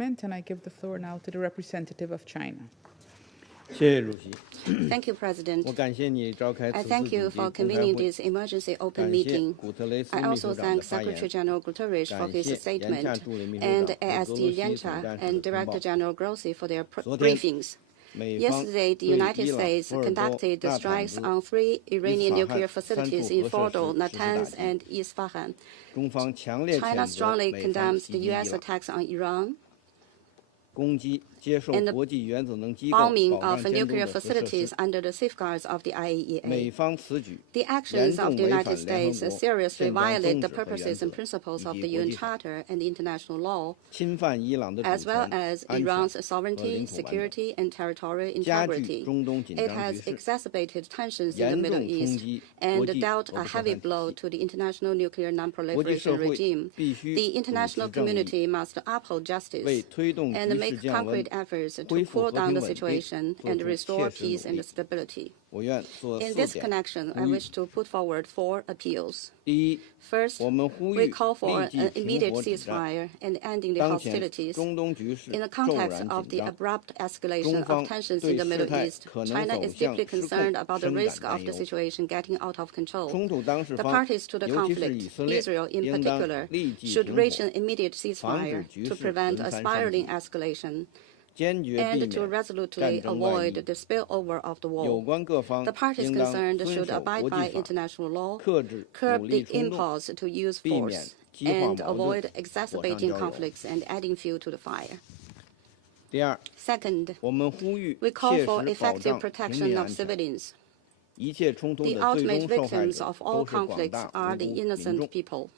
statement, and I give the floor now to the representative of China. Thank you, President. I thank you for convening this emergency open meeting. I also thank Secretary General Guterres for his statement and ASD Liancha and Director General Grossi for their briefings. Yesterday, the United States conducted the strikes on 3 Iranian nuclear facilities in Fordo, Natanz, and Isfahan. China strongly condemns the U.S. attacks on Iran and the bombing of nuclear facilities under the safeguards of the IAEA. The actions of the United States seriously violate the purposes and principles of the UN Charter and international law, as well as Iran's sovereignty, security, and territorial integrity. It has exacerbated tensions in the Middle East and dealt a heavy blow to the international nuclear non-proliferation regime. The international community must uphold justice and make concrete efforts to cool down the situation and restore peace and stability. In this connection, I wish to put forward 4 appeals. First, we call for an immediate ceasefire and ending the hostilities. In the context of the abrupt escalation of tensions in the Middle East, China is deeply concerned about the risk of the situation getting out of control. The parties to the conflict, Israel in particular, should reach an immediate ceasefire to prevent a spiraling escalation and to resolutely avoid the spillover of the war. The parties concerned should abide by international law, curb the impulse to use force, and avoid exacerbating conflicts and adding fuel to the fire. Second, we call for effective protection of civilians. The ultimate victims of all conflicts are the innocent people.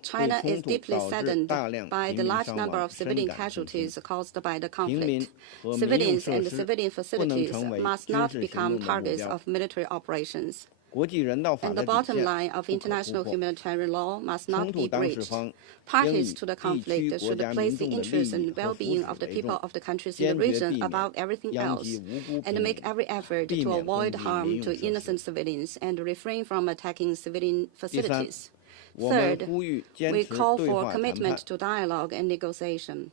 China is deeply saddened by the large number of civilian casualties caused by the conflict. Civilians and civilian facilities must not become targets of military operations. And the bottom line of international humanitarian law must not be breached. Parties to the conflict should place the interests and well-being of the people of the countries in the region above everything else, and make every effort to avoid harm to innocent civilians and refrain from attacking civilian facilities. Third, we call for commitment to dialogue and negotiation.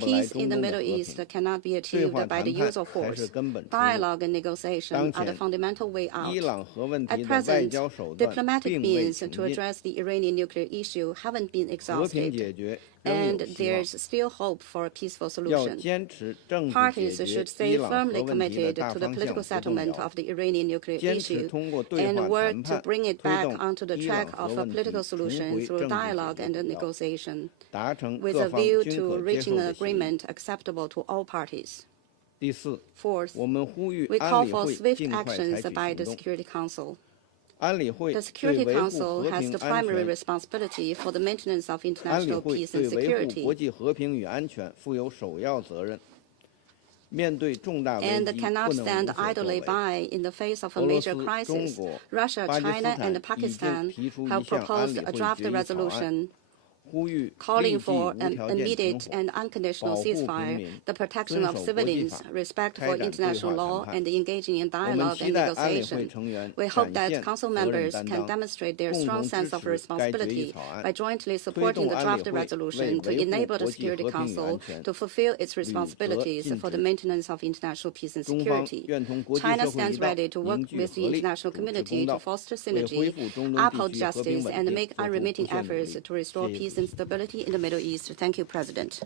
Peace in the Middle East cannot be achieved by the use of force. Dialogue and negotiation are the fundamental way out. At present, diplomatic means to address the Iranian nuclear issue haven't been exhausted, and there's still hope for a peaceful solution. Parties should stay firmly committed to the political settlement of the Iranian nuclear issue and work to bring it back onto the track of a political solution through dialogue and negotiation, with a view to reaching an agreement acceptable to all parties. Fourth, we call for swift actions by the Security Council. The Security Council has the primary responsibility for the maintenance of international peace and security, and cannot stand idly by in the face of a major crisis. Russia, China, and Pakistan have proposed a draft resolution calling for an immediate and unconditional ceasefire, the protection of civilians, respect for international law, and engaging in dialogue and negotiation. We hope that Council members can demonstrate their strong sense of responsibility by jointly supporting the draft resolution to enable the Security Council to fulfill its responsibilities for the maintenance of international peace and security. China stands ready to work with the international community to foster synergy, uphold justice, and make unremitting efforts to restore peace and stability in the Middle East. Thank you, President.